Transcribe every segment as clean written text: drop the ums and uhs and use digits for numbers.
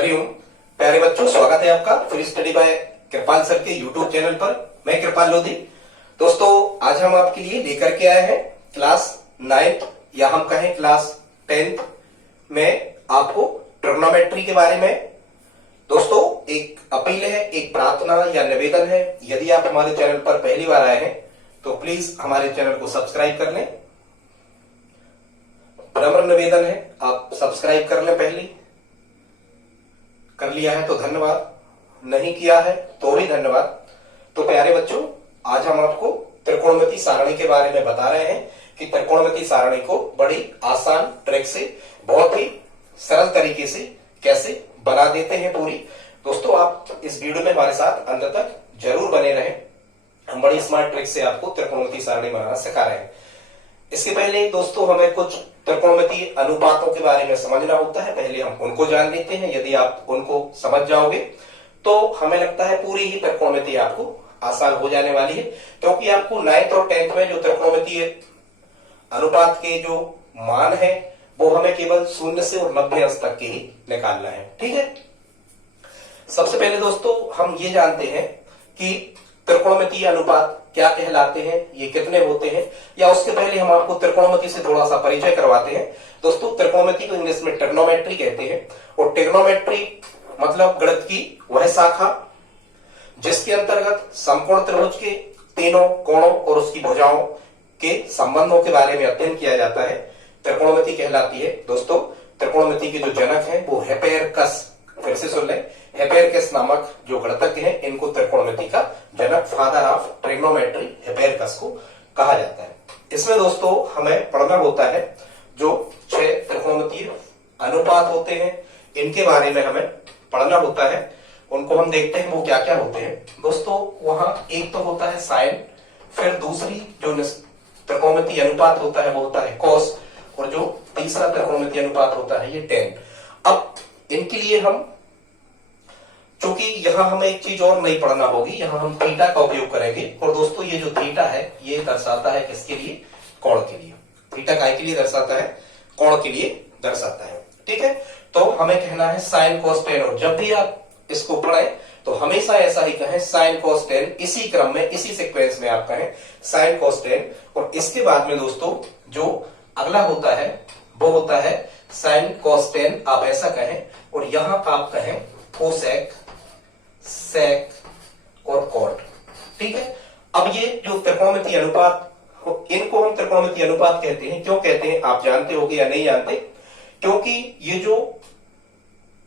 हरिओम। प्यारे बच्चों, स्वागत है आपका free study by Kripal sir के यूट्यूब चैनल पर। मैं कृपाल लोधी। दोस्तों, आज हम आपके लिए लेकर के आए हैं क्लास 9th या हम कहें क्लास 10th में आपको ट्रिग्नोमेट्री के बारे में। दोस्तों, एक अपील है, एक प्रार्थना या निवेदन है। यदि आप हमारे चैनल पर पहली बार आए हैं तो प्लीज हमारे चैनल को सब्सक्राइब कर लें। विनम्र निवेदन है, आप सब्सक्राइब कर लें। पहली कर लिया है तो धन्यवाद, नहीं किया है तो भी धन्यवाद। तो प्यारे बच्चों, आज हम आपको त्रिकोणमिति सारणी के बारे में बता रहे हैं कि त्रिकोणमिति सारणी को बड़ी आसान ट्रिक से, बहुत ही सरल तरीके से कैसे बना देते हैं पूरी। दोस्तों, आप इस वीडियो में हमारे साथ अंत तक जरूर बने रहें। हम बड़ी स्मार्ट ट्रिक से आपको त्रिकोणमिति सारणी बनाना सिखा रहे हैं। इसके पहले दोस्तों, हमें कुछ त्रिकोणमितीय अनुपातों के बारे में समझना होता है। पहले हम उनको जान लेते हैं। यदि आप उनको समझ जाओगे तो हमें लगता है पूरी ही त्रिकोणमिति आपको आसान हो जाने वाली है, क्योंकि आपको 9th और 10th में जो त्रिकोणमितीय अनुपात के जो मान है वो हमें केवल 0 से और 90 अंश तक के ही निकालना है। ठीक है। सबसे पहले दोस्तों, हम ये जानते हैं कि त्रिकोणमितीय अनुपात क्या कहलाते हैं, ये कितने होते हैं, या उसके पहले हम आपको त्रिकोणमिति से थोड़ा सा परिचय करवाते हैं। दोस्तों, त्रिकोणमिति को इंग्लिश में ट्रिग्नोमेट्री कहते हैं, और ट्रिग्नोमेट्री मतलब गणित की वह शाखा जिसके अंतर्गत समकोण त्रिभुज के तीनों कोणों और उसकी भुजाओं के संबंधों के बारे में अध्ययन किया जाता है, त्रिकोणमिति कहलाती है। दोस्तों, त्रिकोणमिति के जो जनक हैं वो हिप्पैरकस, फिर से सुन लें, हिप्पैरकस नामक जो गणितज्ञ हैं, इनको त्रिकोणमिति का जनक, फादर ऑफ ट्रिग्नोमेट्री, हिप्पैरकस को कहा जाता है। इसमें दोस्तों हमें पढ़ना होता है जो 6 त्रिकोणमितीय अनुपात होते हैं, इनके बारे में हमें पढ़ना होता है। उनको हम देखते हैं वो क्या क्या होते हैं। दोस्तों, वहां एक तो होता है साइन, फिर दूसरी जो त्रिकोणमितीय अनुपात होता है वो होता है कॉस, और जो तीसरा त्रिकोणमितीय अनुपात होता है ये टेन। अब इनके लिए हम, चूंकि यहाँ हमें एक चीज और नहीं पढ़ना होगी, यहाँ हम थीटा का उपयोग करेंगे। और दोस्तों, ये जो थीटा है ये दर्शाता है किसके लिए? कोण के लिए। थीटा काय के लिए दर्शाता है? कोण के लिए दर्शाता है। ठीक है। तो हमें कहना है साइन कोस टेन, और जब भी आप इसको पढ़ें तो हमेशा ऐसा ही कहें साइन कोस टेन, इसी क्रम में, इसी सीक्वेंस में आप कहें साइन कोस टेन। और इसके बाद में दोस्तों जो अगला होता है वो होता है साइन कोस टेन, आप ऐसा कहें। और यहां आप कहें कोसेक, सेक और कॉट। ठीक है। अब ये जो त्रिकोणमितीय अनुपात, इनको हम त्रिकोणमितीय अनुपात कहते हैं। क्यों कहते हैं आप जानते होगे या नहीं जानते? क्योंकि ये जो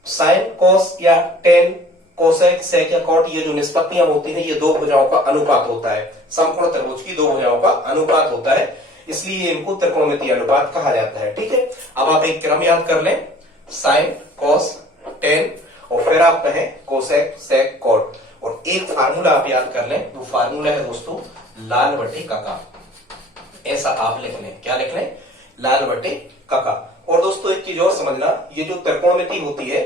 साइन कोस या टेन, कोसेक, सेक या कॉट, ये जो निष्पत्तियां होती हैं, ये दो भुजाओं का अनुपात होता है। समकोण त्रिभुज की दो भुजाओं का अनुपात होता है, इसलिए इनको त्रिकोणमितीय अनुपात कहा जाता है। ठीक है। अब आप एक क्रम याद कर लें, साइन कोस टेन, और फिर आप कहें कोसेक, सेक, कॉट। और एक फार्मूला आप याद कर लें, वो फार्मूला है दोस्तों लाल बटे काका। ऐसा आप लिख लें। क्या लिख लें? लाल बटे काका। और दोस्तों एक चीज और समझना, ये जो त्रिकोणमिति होती है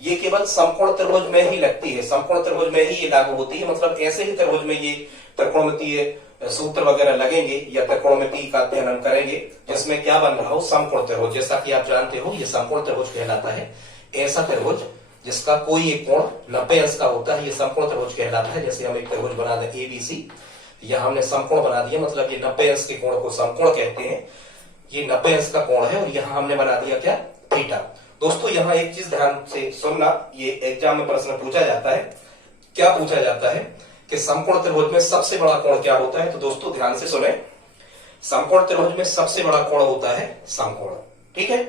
ये केवल समकोण त्रिभुज में ही लगती है, समकोण त्रिभुज में ही ये लागू होती है। मतलब ऐसे ही त्रिभुज में ये त्रिकोणमितीय सूत्र वगैरह लगेंगे या त्रिकोणमिति का अध्ययन हम करेंगे जिसमें क्या बन रहा हो? समकोण त्रिभुज। जैसा कि आप जानते हो ये समकोण त्रिभुज कहलाता है। ऐसा त्रिभुज जिसका कोई एक कोण 90 अंश का होता है, ये समकोण त्रिभुज कहलाता है। जैसे हम एक त्रिभुज बना दें ABC, यहां हमने समकोण बना दिया, मतलब ये 90 अंश के कोण को समकोण कहते हैं। ये 90 अंश का कोण है, और यहां हमने बना दिया क्या? थीटा। दोस्तों, यहां एक चीज ध्यान से सुनना, ये एग्जाम में प्रश्न पूछा जाता है। क्या पूछा जाता है कि समकोण त्रिभुज में सबसे बड़ा कोण क्या होता है? तो दोस्तों ध्यान से सुने, समकोण त्रिभुज में सबसे बड़ा कोण होता है समकोण। ठीक है।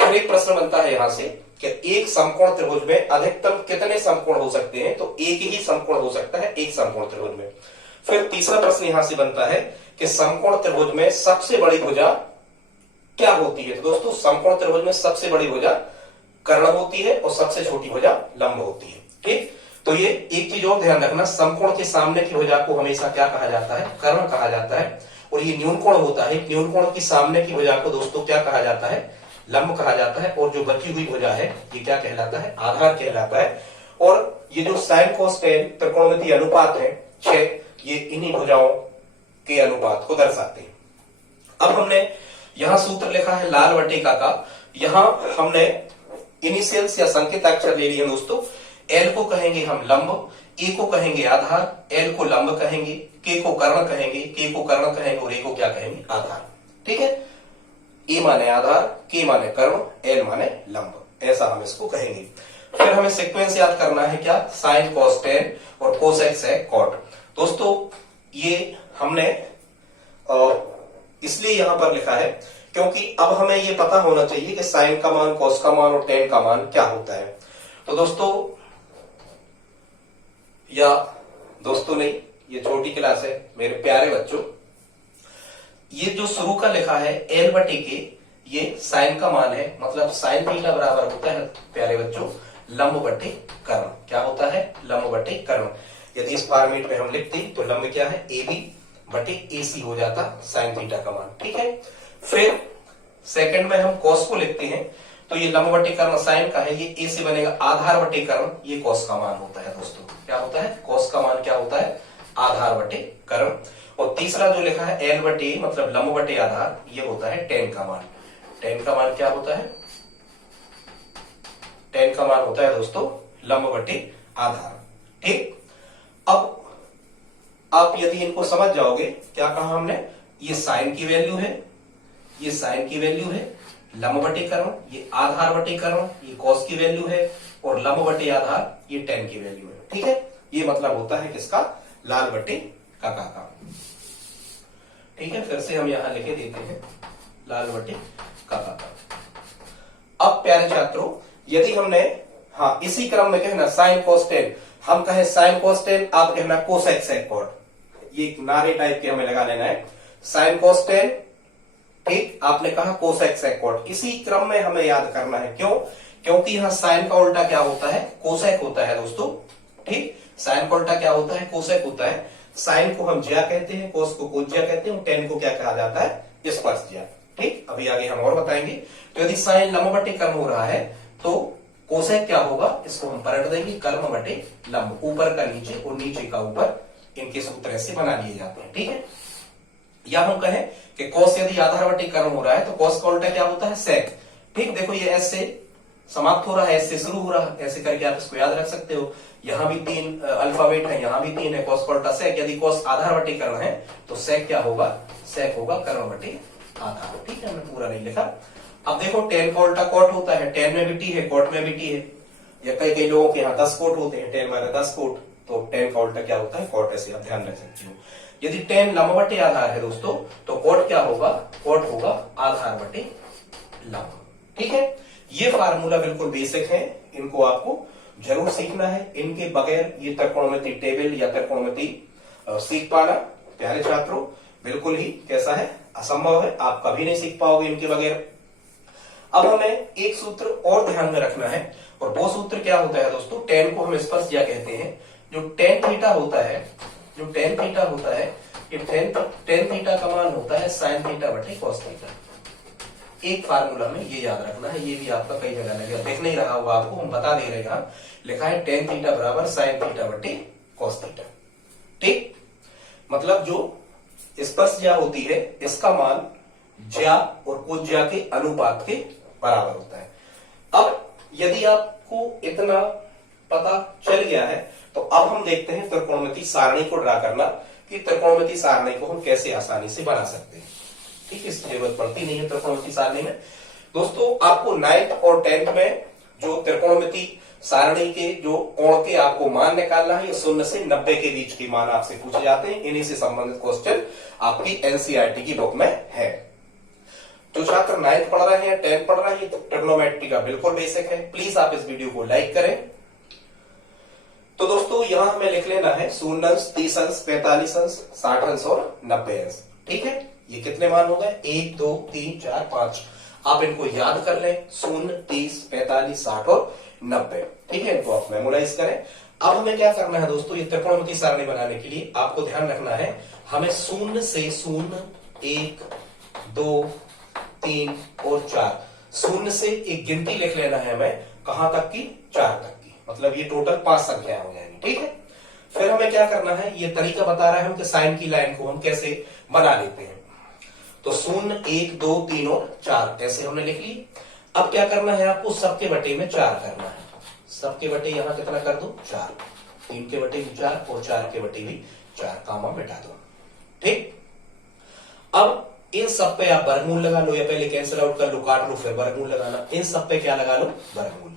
फिर एक प्रश्न बनता है यहां से कि एक समकोण त्रिभुज में अधिकतम कितने समकोण हो सकते हैं? तो एक ही समकोण हो सकता है एक समकोण त्रिभुज में। फिर तीसरा प्रश्न यहां से बनता है कि समकोण त्रिभुज में सबसे बड़ी भुजा क्या होती है? तो दोस्तों, समकोण त्रिभुज में सबसे बड़ी भुजा कर्ण होती है और सबसे छोटी भुजा लंब होती है। ठीक। तो ये एक चीज और ध्यान रखना, समकोण के सामने की भुजा को हमेशा क्या कहा जाता है? कर्ण कहा जाता है। और ये न्यूनकोण होता है, न्यूनकोण की सामने की भुजा को दोस्तों क्या कहा जाता है? लंब कहा जाता है। और जो बची हुई भुजा है ये क्या कहलाता है? आधार कहलाता है। और ये जो साइन कोस टेन त्रिकोणमितीय अनुपात है 6, ये इन्हीं भुजाओं के अनुपात को दर्शाते हैं। अब हमने यहां सूत्र लिखा है लाल बटे काका। यहां हमने इनिशियल्स या संकेत अक्षर ले लिए दोस्तों। एल को कहेंगे हम लंब, ए को कहेंगे आधार, एल को लंब कहेंगे, के को कर्ण कहेंगे, के को कर्ण कहेंगे और ए को क्या कहेंगे आधार। ठीक है, ए माने आधार, के माने कर्ण, एल माने लंब, ऐसा हम इसको कहेंगे। फिर हमें सीक्वेंस याद करना है क्या, साइन कॉस टेन और कोसेक सेक कॉट। दोस्तों ये हमने इसलिए यहां पर लिखा है क्योंकि अब हमें ये पता होना चाहिए कि साइन का मान, कॉस का मान और टेन का मान क्या होता है। तो दोस्तों या दोस्तों नहीं, ये छोटी क्लास है मेरे प्यारे बच्चों, ये जो शुरू का लिखा है एल बटे के, ये साइन का मान है, मतलब साइन थीटा बराबर होता है प्यारे बच्चों लंब बटे कर्ण। क्या होता है, लंब बटे कर्ण। यदि इस फॉर्मेट में हम लिखते तो लंब क्या है, ए बी बटे ए सी हो जाता साइन थीटा का मान। ठीक है, फिर सेकंड में हम कॉस को लिखते हैं तो ये लंब बटे कर्ण साइन का है, ये ए से बनेगा आधार बटे कर्ण, ये कॉस का मान होता है दोस्तों। क्या होता है, कॉस का मान क्या होता है, आधार बटे कर्ण। और तीसरा जो लिखा है एल बटे मतलब लंब बटे आधार, ये होता है टेन का मान। टेन का मान क्या होता है, टेन का मान होता है दोस्तों लंब बटे आधार। ठीक, अब आप यदि इनको समझ जाओगे, क्या कहा हमने, ये साइन की वैल्यू है, ये साइन की वैल्यू है, लंब बटे कर्ण ये आधार बटे कर्ण, ये कॉस की वैल्यू है, और लंब बटे आधार ये टेन की वैल्यू है। ठीक है, ये मतलब होता है किसका, लाल बटे काका का। ठीक है, फिर से हम यहां लिखे देते हैं लाल बटे काका का। अब प्यारे छात्रों यदि हमने हाँ इसी क्रम में कहना साइन कोस टेन, हम कहें साइन कोस टेन, आप कहना कोसेक सेक कॉट, ये नारे टाइप के हमें लगा लेना है, साइन कोस टेन। ठीक, आपने कहा कोसेक सेक कॉट, इसी क्रम में हमें याद करना है। क्यों, क्योंकि यहां साइन का उल्टा क्या होता है, कोसेक होता है दोस्तों। ठीक, साइन का उल्टा क्या होता है, कोसेक होता है। साइन को हम ज्या कहते हैं, कोस को कोज्या कहते हैं, टेन को क्या कहा जाता है, स्पर्श ज्या। ठीक, अभी आगे हम और बताएंगे। तो यदि साइन लंब बटे कर्म हो रहा है तो कोसेक क्या होगा, इसको हम पलट देंगे, कर्म बटे लंब, ऊपर का नीचे और नीचे का ऊपर, इनके सूत्र ऐसे बना लिए जाते हैं। ठीक है, या हम कहें कि कोस यदि आधार बटे कर्म हो रहा है तो कोस का उल्टा क्या होता है, सेक। ठीक, देखो ये एस से समाप्त हो रहा है, एस से शुरू हो रहा है, ऐसे करके आप इसको याद रख सकते हो। यहां भी तीन अल्फाबेट है, यहां भी तीन है, कोस का उल्टा सेक। यदि कोस आधार बटे कर्म है तो सेक क्या होगा, सेक होगा कर्म बटे आधार। ठीक है, हमने पूरा नहीं लिखा। अब देखो टेन का उल्टा कॉट होता है, टेन में भी टी है, कॉट में भी टी है, या कई कई लोगों के यहाँ 10 कोट होते हैं, टेन माने 10 कोट, तो टेन का उल्टा क्या होता है, कॉट, ऐसे आप ध्यान रख सकते हो। यदि टेन लंब बटे आधार है दोस्तों तो कॉट क्या होगा, कॉट होगा आधार बटे लंब। ठीक है, ये फार्मूला बिल्कुल बेसिक है, इनको आपको जरूर सीखना है, इनके बगैर ये त्रिकोणमिति टेबल या त्रिकोणमिति सीख पाना प्यारे छात्रों बिल्कुल ही कैसा है, असंभव है, आप कभी नहीं सीख पाओगे इनके बगैर। अब हमें एक सूत्र और ध्यान में रखना है, और वो सूत्र क्या होता है दोस्तों, टेन को हम स्पर्श ज्या कहते हैं। जो टेन थीटा होता है, जो टेन थीटा होता है, ये टेन थीटा का मान होता है साइन थीटा बटे कॉस थीटा। एक फार्मूला में ये याद रखना है, ये भी आपका कई जगह लगेगा, देख नहीं रहा होगा आपको, हम बता दे रहे हैं, लिखा है टेन थीटा बराबर साइन थीटा बटे कॉस थीटा। ठीक, मतलब जो स्पर्श ज्या होती है इसका मान ज्या और कोज्या के अनुपात के बराबर होता है। अब यदि आपको इतना पता चल गया है तो अब हम देखते हैं त्रिकोणमिति सारणी को ड्रा करना, कि त्रिकोणमिति सारणी को हम कैसे आसानी से बना सकते हैं। ठीक, इसकी जरूरत पड़ती नहीं है त्रिकोणमिति सारणी में। दोस्तों आपको 9th और 10th में जो त्रिकोणमिति सारणी के जो कोण के आपको मान निकालना है, ये 0 से 90 के बीच के मान आपसे पूछे जाते हैं। इन्हीं से संबंधित क्वेश्चन आपकी एनसीईआरटी की बुक में है। जो छात्र 9th पढ़ रहे हैं, 10th पढ़ रहे हैं, तो ट्रिग्नोमेट्री का बिल्कुल बेसिक है, प्लीज आप इस वीडियो को लाइक करें। तो दोस्तों यहां हमें लिख लेना है 0 अंश, 30 अंश, 45 अंश, 60 अंश और 90 अंश। ठीक है, ये कितने मान हो गए, 1 2 3 4 5, आप इनको याद कर लें, 0 30 45 60 और 90। ठीक है, इनको आप मेमोराइज करें। अब हमें क्या करना है दोस्तों, ये त्रिकोणमिति सारणी बनाने के लिए आपको ध्यान रखना है, हमें 0 से 0 1 2 3 और 4, 0 से एक गिनती लिख लेना है हमें, कहां तक की, 4 तक की, मतलब ये टोटल 5 संख्याएं हो जाएंगी। ठीक है, फिर हमें क्या करना है, ये तरीका बता रहा है हम कि साइन की लाइन को हम कैसे बना लेते हैं। तो 0 1 2 3 और 4 ऐसे हमने लिख ली। अब क्या करना है आपको, सबके बटे में 4 करना है। सबके बटे यहां कितना कर दो, 4। 3 के बटे भी 4 और 4 के बटे भी 4, कामा मिटा दो। ठीक, अब इन सब पे आप वर्गमूल लगा लो, या पहले कैंसिल आउट कर लो, काट लो, फिर वर्गमूल लगाना। इन सब पे क्या लगा लो, वर्गमूल।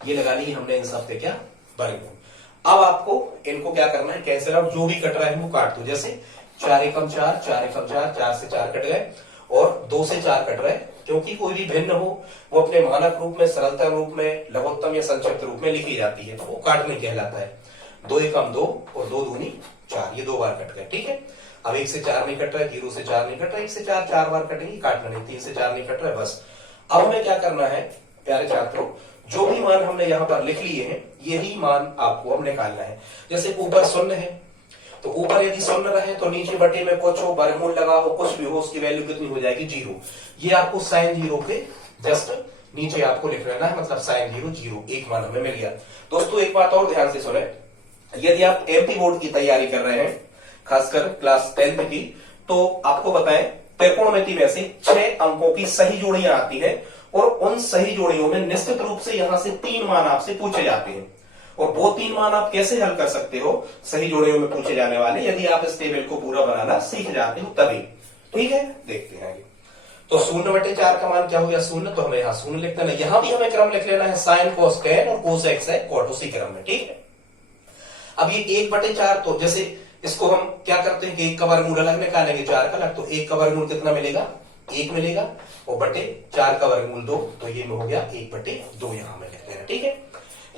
ये लगा ली हमने इन सब पे क्या, वर्गमूल। अब आपको इनको क्या करना है, कैंसिल आउट, जो भी कट रहा है वो काट दो। जैसे 4 एकम 4, 4 एकम 4, 4 से 4 कट गए और 2 से 4 कट रहे, क्योंकि कोई भी भिन्न हो वो अपने मानक रूप में, सरलता रूप में, लघुत्तम या संक्षिप्त रूप में लिखी जाती है, तो वो काटने कहलाता है। 2 एकम 2 और 2 दूनी 4, ये 2 बार कट गए। ठीक है, अब 1 से 4 नहीं कट रहा है, 0 से 4 नहीं कट रहा है, 1 से 4 4 बार कटेंगे, काटना नहीं। 3 से 4 नहीं कट रहा है, बस। अब हमें क्या करना है प्यारे छात्रों, जो भी मान हमने यहां पर लिख लिए हैं, यही मान आपको अब निकालना है। जैसे ऊपर 0 है, तो ऊपर यदि 0 रहे तो नीचे बटे में कुछ हो, वर्गमूल लगा हो, कुछ भी हो, उसकी वैल्यू कितनी हो जाएगी, 0। ये आपको साइन 0 के जस्ट नीचे आपको लिख लेना है, मतलब साइन 0 0, एक मान हमें मिल गया। दोस्तों एक बात और ध्यान से सुने, यदि आप एमपी बोर्ड की तैयारी कर रहे हैं, खासकर क्लास 10th की, तो आपको बताएं त्रिकोणमिति में से 6 अंकों की सही जोड़ियां आती हैं, और उन सही जोड़ियों में निश्चित रूप से यहां से 3 मान आपसे पूछे जाते हैं। और वो 3 मान आप कैसे हल कर सकते हो सही जोड़ियों में पूछे जाने वाले, यदि आप इस टेबल को पूरा बनाना सीख जाते हो तभी। ठीक है, देखते हैं आगे। तो 0/4 का मान क्या हो गया, 0, तो हमें यहाँ 0 लिख देना। यहां भी हमें क्रम लिख लेना है, साइन cos tan और cos x है cot, उसी क्रम में। ठीक है, अब ये 1/4, तो जैसे इसको हम क्या करते हैं कि 1 का वर्गमूल अलग निकालेंगे, 4 का अलग, तो 1 का वर्गमूल कितना मिलेगा, 1 मिलेगा, और बटे 4 का वर्गमूल 2, तो ये में हो गया 1/2 यहां में लिख लेना। ठीक है,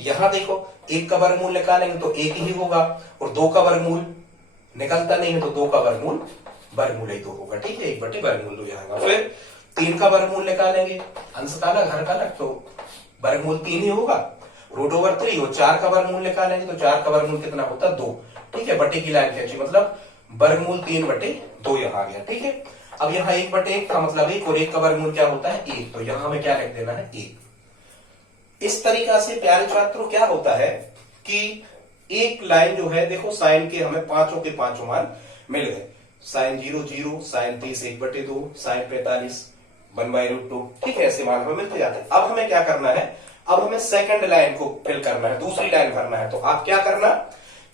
यहां देखो 1 का वर्गमूल निकालेंगे तो 1 ही होगा, और 2 का वर्गमूल निकलता नहीं है, तो 2 का वर्गमूल वर्गमूल ही 2 होगा। ठीक है, 1/2 यहाँ। फिर 3 का वर्गमूल निकालेंगे, अंश का अलग घर का अलग, तो वर्गमूल 3 ही होगा, √3। और 4 का वर्गमूल निकालेंगे तो 4 का वर्गमूल कितना होता है, 2। ठीक है, बटे की लाइन खींची, मतलब वर्गमूल 3/2 यहाँ आ गया। ठीक है, अब यहाँ 1/1 का मतलब 1, और 1 का वर्गमूल क्या होता है, 1, तो यहाँ हमें क्या लिख देना है, 1। इस तरीका से प्यारे छात्रों क्या होता है कि एक लाइन जो है, देखो साइन के हमें पांचों के पांचों मान मिल गए। Sine 0 0, sine 30 1/2, sine 45 1/√2। ठीक है, ऐसे मान हमें मिलते जाते हैं। अब हमें क्या करना है, अब हमें सेकंड लाइन को फिल करना है, दूसरी लाइन भरना है। तो आप क्या करना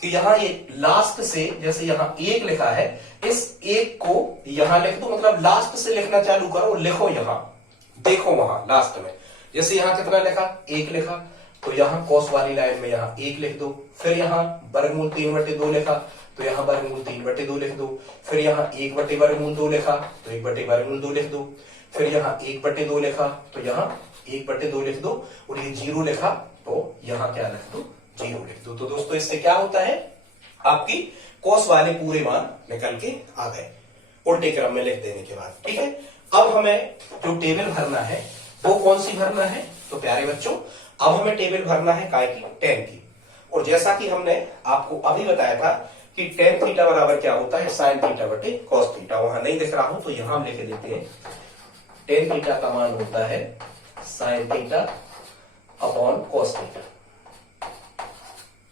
कि यहां ये लास्ट से, जैसे यहां 1 लिखा है, इस 1 को यहां लिख दो, मतलब लास्ट से लिखना चालू करो, लिखो यहां, देखो वहां लास्ट में। जैसे यहां कितना लिखा, 1 लिखा, तो यहां cos वाली लाइन में यहां 1 लिख दो। फिर यहां वर्गमूल 3/2 लिखा, तो यहां वर्गमूल 3/2 लिख दो। फिर यहां 1/2 लिखा, तो 1/2 लिख दो। फिर यहां 1/2 लिखा, तो यहां 1/2 लिख दो। और ये 0 लिखा, तो यहां क्या लिख दो, 0 लिख दो। तो दोस्तों इससे क्या होता है, आपकी cos वाले पूरे मान निकल के आ गए उल्टे क्रम में लिख देने के बाद। ठीक है, अब हमें जो टेबल भरना है वो कौन सी भरना है, तो प्यारे बच्चों अब हमें टेबल भरना है काय की, tan की। और जैसा कि हमने आपको अभी बताया था कि tan थीटा बराबर क्या होता है, sin थीटा बटे cos थीटा। वहां नहीं दिख रहा हो तो यहां हम लिख देते हैं, tan थीटा का मान होता है sin theta upon cos theta.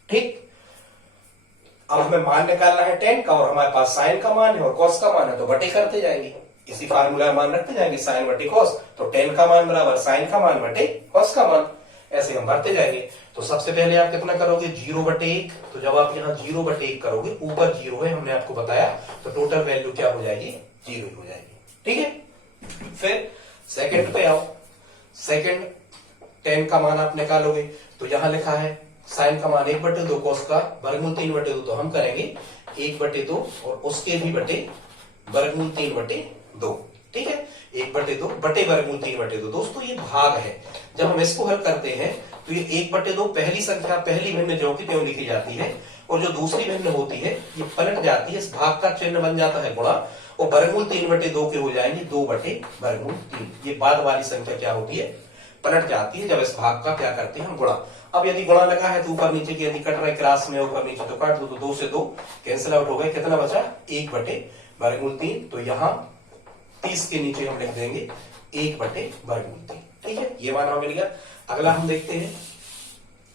ठीक, अब हमें मान निकालना है tan का, और हमारे पास sin का मान है और cos का मान है, तो बटे करते जाएंगे, इसी फार्मूला मान रखते जाएंगे, sin बटे cos। तो tan का मान बराबर sin का मान बटे cos का मान, ऐसे हम भरते जाएंगे। तो सबसे पहले आप कितना करोगे, 0/1। तो जब आप यहाँ 0/1 करोगे, ऊपर 0 है हमने आपको बताया, तो टोटल वैल्यू क्या हो जाएगी, 0 हो जाएगी। ठीक है, फिर सेकंड पे आओ, सेकंड tan का मान आप निकालोगे, तो यहां लिखा है sin का मान 1/2, cos का वर्गमूल 3/2, तो हम करेंगे 1/2 और उसके भी बटे वर्गमूल 3/2। ठीक है, 1/2 बटे वर्गमूल 3/2। दोस्तों ये भाग है, जब हम इसको हल करते हैं तो ये 1/2 पहली संख्या पहली भिन्न ज्यों की त्यों लिखी जाती है, और जो दूसरी भिन्न होती है ये पलट जाती है, इस भाग का चिन्ह बन जाता है गुणा, और वर्गमूल 3/2 के हो जाएंगे 2/3। ये बाद वाली संख्या क्या होती है, पलट जाती है, जब इस भाग का क्या करते हैं हम गुणा। अब यदि गुणा लगा है तो ऊपर नीचे की यदि कट रहा है क्लास में ऊपर नीचे, तो काट दो, तो 2 से 2 कैंसिल आउट हो गए, कितना बचा 1/3। तो यहाँ 30 के नीचे हम लिख देंगे 1/3। ठीक है, ये मान हमें मिल गया। अगला हम देखते हैं,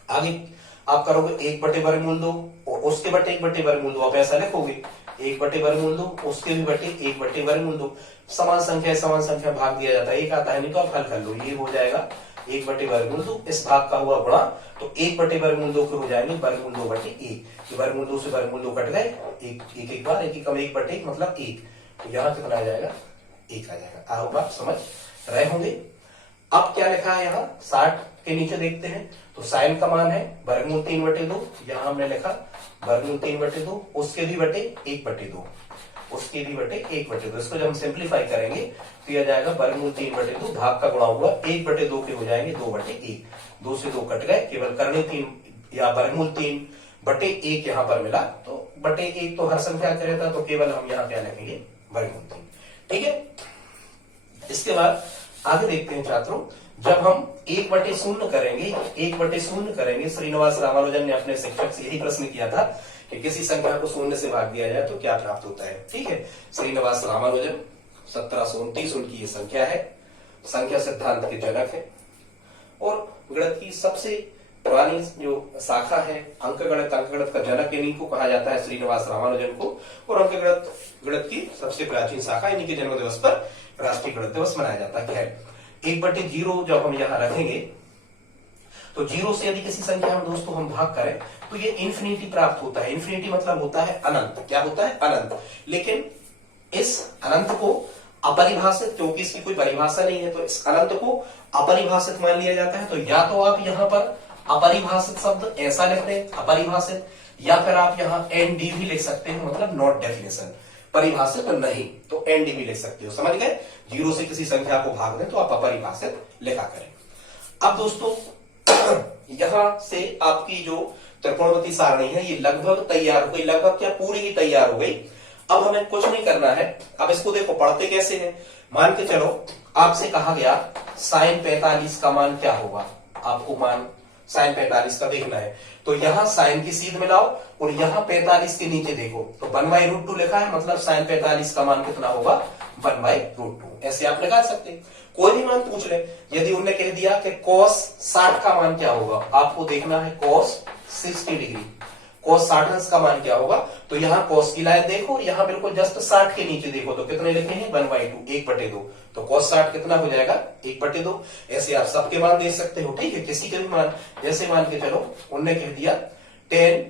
आगे आप करोगे 1/2 और उसके बटे 1/2। आप ऐसा लिखोगे 1 बटे वर्गमूल 2, उसके भी बटे 1 बटे वर्गमूल 2। समान संख्या भाग दिया जाता है, एक आता है, नहीं तो आप हल कर लो, ये हो जाएगा 1 बटे वर्गमूल 2, इस भाग का हुआ गुणा, तो 1 बटे वर्गमूल 2 के हो जाएंगे वर्गमूल 2 बटे 1। वर्गमूल 2 से वर्गमूल 2 कट गए, एक बार, एक कम 1 बटे 1 मतलब 1, तो यहाँ कितना आ जाएगा, 1 आ जाएगा। आओ बात समझ रहे होंगे। अब क्या लिखा है यहाँ 60 के नीचे देखते हैं, तो साइन का मान है वर्गमूल 3 बटे 2, यहाँ हमने लिखा वर्गमूल 3 बटे 2, उसके भी बटे 1 बटे 2, उसके भी बटे 1 बटे 2। इसको जब हम सिंप्लीफाई करेंगे तो यह जाएगा वर्गमूल 3 बटे 2, भाग का गुणा हुआ 1 बटे 2 के हो जाएंगे 2 बटे 1, 2 से 2 कट गए, केवल करनी 3 या वर्गमूल 3 बटे 1 यहाँ पर मिला, तो बटे 1 तो हर संख्या का रहता, तो केवल हम यहाँ क्या लिखेंगे वर्गमूल 3। ठीक है, इसके बाद आगे देखते हैं छात्रों, जब हम 1 बटे 0 करेंगे, 1 बटे 0 करेंगे, श्रीनिवास रामानुजन ने अपने शिक्षक से यही प्रश्न किया था कि किसी संख्या को 0 से भाग दिया जाए तो क्या प्राप्त होता है। ठीक है, श्रीनिवास रामानुजन 1729 उनकी ये संख्या है, संख्या सिद्धांत के जनक है, और गणित की सबसे पुरानी जो शाखा है अंकगणित का जनक इन्हीं को कहा जाता है, श्रीनिवास रामानुजन को, और अंकगणित की सबसे प्राचीन शाखा, इन्हीं के जन्म दिवस पर राष्ट्रीय गणित दिवस मनाया जाता है। 1 बटे 0 जब हम यहाँ रखेंगे, तो 0 से यदि किसी संख्या में दोस्तों हम भाग करें तो ये इन्फिनिटी प्राप्त होता है। इन्फिनिटी मतलब होता है अनंत, क्या होता है, अनंत। लेकिन इस अनंत को अपरिभाषित, क्योंकि इसकी कोई परिभाषा नहीं है, तो इस अनंत को अपरिभाषित मान लिया जाता है। तो या तो आप यहाँ पर अपरिभाषित शब्द ऐसा लिखते हैं अपरिभाषित, या फिर आप यहाँ एनडी भी लिख सकते हैं, मतलब नॉट डेफिनेशन, परिभाषित नहीं, तो एनडी भी लिख सकते हो। समझ गए, 0 से किसी संख्या को भाग दें तो आप अपरिभाषित लिखा करें। अब दोस्तों यहां से आपकी जो त्रिकोणमिति सारणी है ये लगभग तैयार हो गई, लगभग क्या पूरी ही तैयार हो गई। अब हमें कुछ नहीं करना है। अब इसको देखो पढ़ते कैसे है, मान के चलो आपसे कहा गया साइन 45 का मान क्या होगा, आपको मान साइन 45 का देखना है, तो यहाँ साइन की सीध मिलाओ और यहाँ 45 के नीचे देखो, तो 1/√2 लिखा है, मतलब साइन 45 का मान कितना होगा 1/√2। ऐसे आप लगा सकते हैं, कोई भी मान पूछ ले। यदि उन्होंने कह दिया कि cos 60 का मान क्या होगा, आपको देखना है cos 60 डिग्री, cos 60 का मान क्या होगा, तो यहाँ cos की लाइन देखो, यहाँ बिल्कुल जस्ट 60 के नीचे देखो, तो कितने लिखे हैं 1/2, 1/2, तो cos 60 कितना हो जाएगा 1/2। ऐसे आप सबके मान दे सकते हो। ठीक है, किसी के भी मान, जैसे मान के चलो उनने कह दिया tan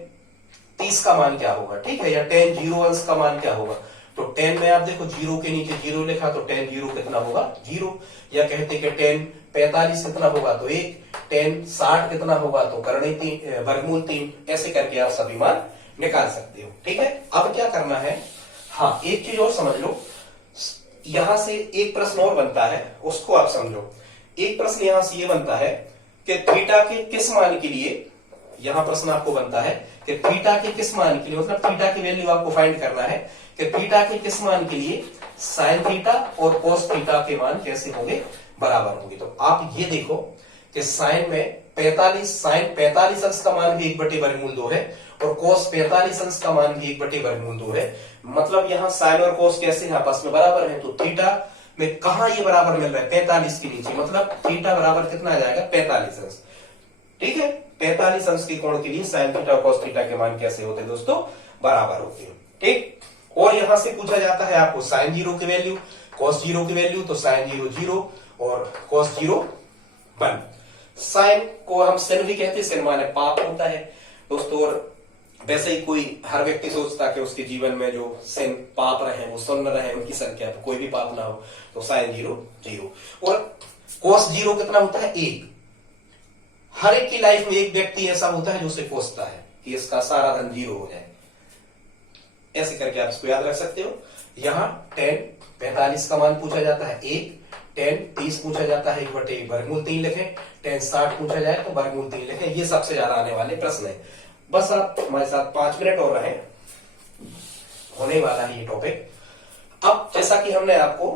30 का मान क्या होगा, ठीक है, या tan 0 अंश का मान क्या होगा, तो 10 में आप देखो 0 के नीचे 0 लिखा, तो tan 0 कितना होगा 0, या कहते कि tan 45 कितना होगा तो 1, tan 60 कितना होगा तो करनी 3, वर्गमूल 3, ऐसे करके आप सभी मान निकाल सकते हो। ठीक है, अब क्या करना है, हाँ एक चीज और समझ लो, यहां से एक प्रश्न और बनता है, उसको आप समझो। एक प्रश्न यहां से ये बनता है कि थीटा के किस मान के लिए, यहां प्रश्न आपको बनता है कि थीटा के किस मान के लिए, मतलब थीटा की वैल्यू आपको फाइंड करना है कि थीटा के किस मान के लिए साइन थीटा और कोस थीटा के मान कैसे होंगे, बराबर होंगे। तो आप ये देखो कि साइन में 45 अंश का मान भी 1/√2 है और कोस 45 अंश का मान भी 1/√2 है, मतलब यहाँ साइन और कोस कैसे हैं, आपस में बराबर है। तो थीटा में कहा ये बराबर मिल रहा है 45 के नीचे, मतलब थीटा बराबर कितना आ जाएगा 45 अंश। ठीक है, 45 अंश के कोण के लिए साइन थीटा और कोस थीटा के मान कैसे होते हैं दोस्तों, बराबर होते हैं। ठीक, और यहां से पूछा जाता है आपको साइन 0 की वैल्यू, कोस 0 की वैल्यू, तो साइन 0 0 और कोस 0 1। साइन को हम sin भी कहते हैं, sin माने पाप होता है दोस्तों, और वैसे ही कोई हर व्यक्ति सोचता है कि उसके जीवन में जो sin पाप रहे वो शून्य रहे, उनकी संख्या पे कोई भी पाप ना हो, तो साइन 0 0 और कोस 0 कितना होता है 1। हर एक की लाइफ में एक व्यक्ति ऐसा होता है जो उसे कोसता है कि इसका सारा धन 0 हो जाए, ऐसे करके आप इसको याद रख सकते हो। यहाँ tan 45 का मान पूछा जाता है 1, tan 30 पूछा जाता है 1/√3 लिखे, tan 60 पूछा जाए तो √3 लिखे। ये सबसे ज्यादा आने वाले प्रश्न है। बस आप हमारे साथ 5 मिनट और रहे, होने वाला है ये टॉपिक। अब जैसा कि हमने आपको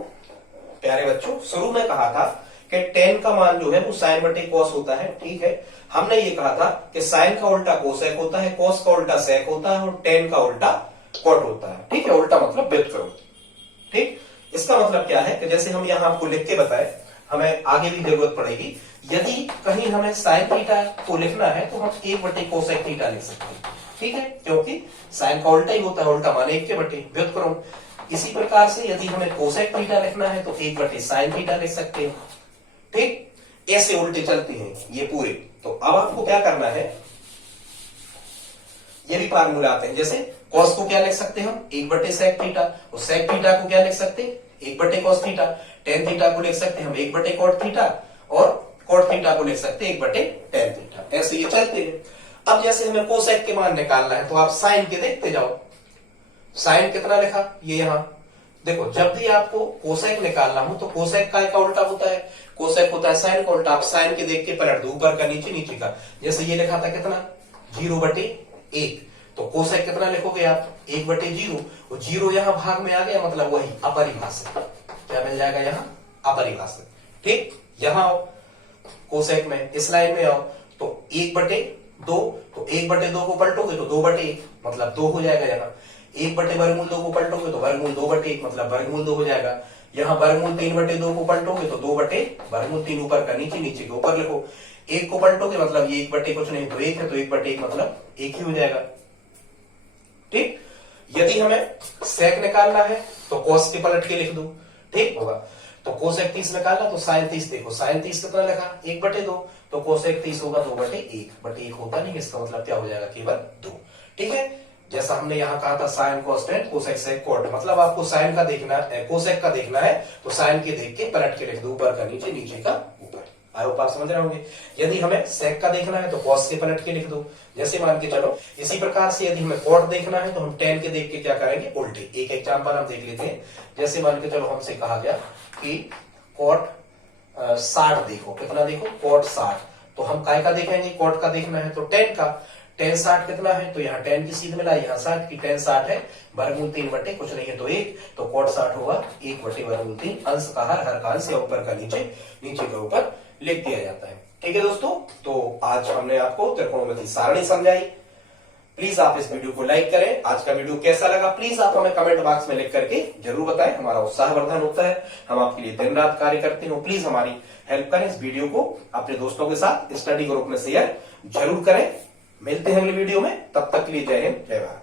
प्यारे बच्चों शुरू में कहा था कि tan का मान जो है वो साइन बटे कोस होता है। ठीक है, हमने ये कहा था कि साइन का उल्टा कोसेक होता है, कोस का उल्टा सेक होता है और tan का उल्टा कॉट होता है। ठीक है, उल्टा मतलब व्युत्क्रम। ठीक, इसका मतलब क्या है कि जैसे हम यहाँ आपको लिख के बताए, हमें आगे भी जरूरत पड़ेगी, यदि कहीं हमें साइन थीटा को लिखना है तो हम 1/कोसेक थीटा लिख सकते हैं। ठीक है, क्योंकि साइन का उल्टा ही होता है, उल्टा माने 1 के बटे व्युत्क्रम। इसी प्रकार से यदि हमें कोसेक थीटा लिखना है तो 1 बटे साइन थीटा लिख सकते हैं। ठीक, ऐसे उल्टे चलते हैं ये पूरे। तो अब आपको क्या करना है, ये भी फार्मूला आते हैं। जैसे कॉस को क्या लिख सकते हैं हम, 1 बटे सेक थीटा, और सेक थीटा को क्या लिख सकते हैं, 1 बटे कॉस थीटा। टेन थीटा को लिख सकते हैं हम 1 बटे कॉट थीटा, और कॉट थीटा को लिख सकते हैं 1 बटे टेन थीटा। ऐसे ये चलते हैं। अब जैसे हमें कोसेक के मान निकालना है तो आप साइन के देखते जाओ। साइन कितना लिखा, ये यहां देखो, जब भी आपको कोसेक निकालना हो तो कोसेक का उल्टा होता है, कोसेक होता है साइन का उल्टा। आप साइन के देख के पलट दो, ऊपर का नीचे, नीचे का। जैसे ये लिखा था कितना, 0 बटे 1, तो कोसेक कितना लिखोगे आप, 1 बटे 0। और 0 यहां भाग में आ गया, मतलब वही अपरिभाषित। क्या मिल जाएगा यहाँ, अपरिभाषित। ठीक, यहां आओ कोसेक में, इस लाइन में आओ तो 1 बटे 2, तो 1 बटे 2 को पलटोगे तो 2 बटे 1, मतलब 2 हो जाएगा। यहाँ 1 बटे वर्गमूल 2 को पलटोगे तो वर्गमूल 2 बटे 1, मतलब वर्गमूल 2 हो जाएगा। यहाँ वर्गमूल 3 बटे 2 को पलटोगे तो 2 बटे वर्गमूल 3, ऊपर का नीचे, नीचे के ऊपर लिखो। 1 को पलटोगे मतलब ये 1 बटे कुछ नहीं तो 1 है, तो 1 बटे 1 मतलब 1 ही हो जाएगा। ठीक, यदि हमें सेक निकालना है तो कॉस के पलट के लिख दो, ठीक होगा। तो कोसेक 30 निकालना तो साइन 30, देखो साइन 30 कितना लिखा, 1 बटे 2, तो कोसेक 30 होगा 2 बटे 1 होता नहीं, इसका मतलब क्या हो जाएगा, केवल 2। ठीक है, जैसा हमने यहाँ कहा था sine constant, cosec sec cot, मतलब आपको साइन का देखना है, कोसेक का देखना है तो साइन के देख के पलट के लिख दो, ऊपर का नीचे, नीचे का ऊपर। आई होप आप समझ रहे होंगे। यदि हमें सेक का देखना है तो कॉस के पलट के लिख दो, जैसे मान के चलो। इसी प्रकार से यदि हमें कॉट देखना है तो हम टेन के देख के क्या करेंगे, उल्टे। एक एग्जांपल हम देख लेते हैं। जैसे मान के चलो हमसे कहा गया कि कॉट 60 देखो, कितना देखो, कॉट 60, तो हम काय का देखेंगे, कॉट का देखना है तो टेन का। टेन 60 कितना है, तो यहाँ टेन की सीध मिला, यहाँ 60 की, टेन 60 है, वर्गमूल 3 बटे कुछ नहीं है तो 1, तो कॉट 60 होगा 1 बटे वर्गमूल 3। अंश का हर का अंश, या ऊपर का नीचे, नीचे का ऊपर लिख दिया जाता है। ठीक है दोस्तों, तो आज हमने आपको त्रिकोणमिति सारणी समझाई। प्लीज आप इस वीडियो को लाइक करें। आज का वीडियो कैसा लगा प्लीज आप हमें कमेंट बॉक्स में लिख करके जरूर बताएं, हमारा उत्साहवर्धन होता है। हम आपके लिए दिन रात कार्य करते हो, प्लीज हमारी हेल्प करें। इस वीडियो को अपने दोस्तों के साथ स्टडी ग्रुप में शेयर जरूर करें। मिलते हैं अगले वीडियो में, तब तक के लिए जय हिंद, जय भारत।